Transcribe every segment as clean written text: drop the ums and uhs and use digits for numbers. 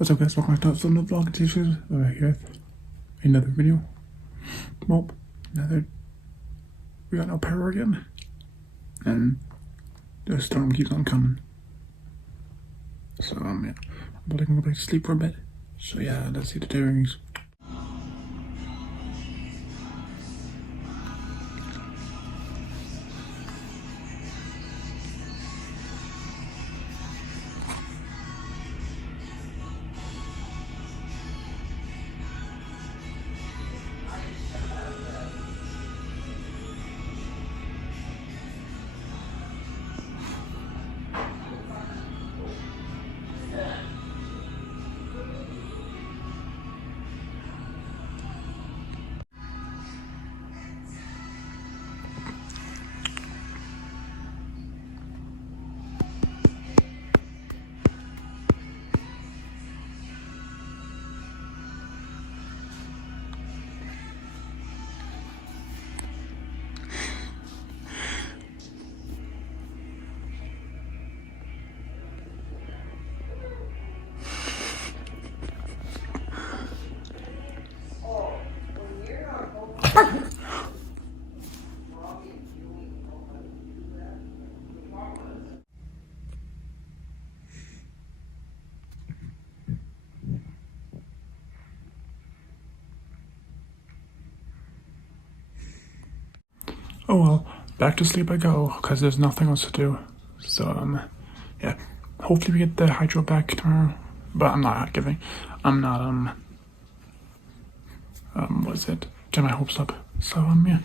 What's up guys, welcome back to another vlog t-shirt over here. Another video. Well, we got no power again. And the storm keeps on coming. So yeah, I'm probably gonna go back to sleep for a bit. So yeah, let's see the doings. Oh well, back to sleep I go, because there's nothing else to do. So, yeah. Hopefully we get the hydro back tomorrow. But I'm not getting my hopes up. So, yeah.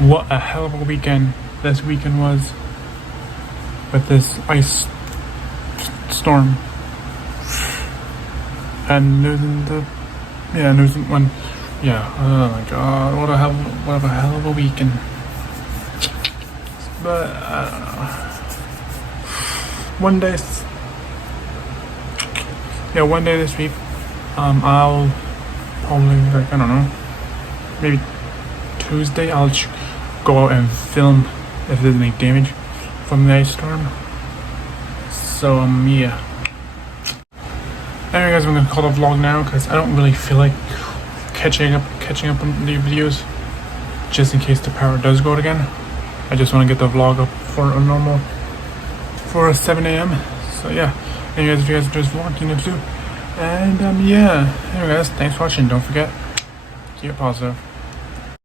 what a hell of a weekend this weekend was with this ice storm and losing one. Yeah, oh my god, what a hell of a weekend. But I don't know. One day this week, I'll probably, like, I don't know, maybe Tuesday, I'll go out and film if there's any damage from the ice storm. So yeah. Anyway, guys, I'm gonna call the vlog now because I don't really feel like catching up on the videos, just in case the power does go out again. I just want to get the vlog up for a 7 a.m. So yeah. Anyway, guys, if you guys enjoyed this vlog, you know what to do. And yeah. Anyway, guys, thanks for watching. Don't forget, keep it positive.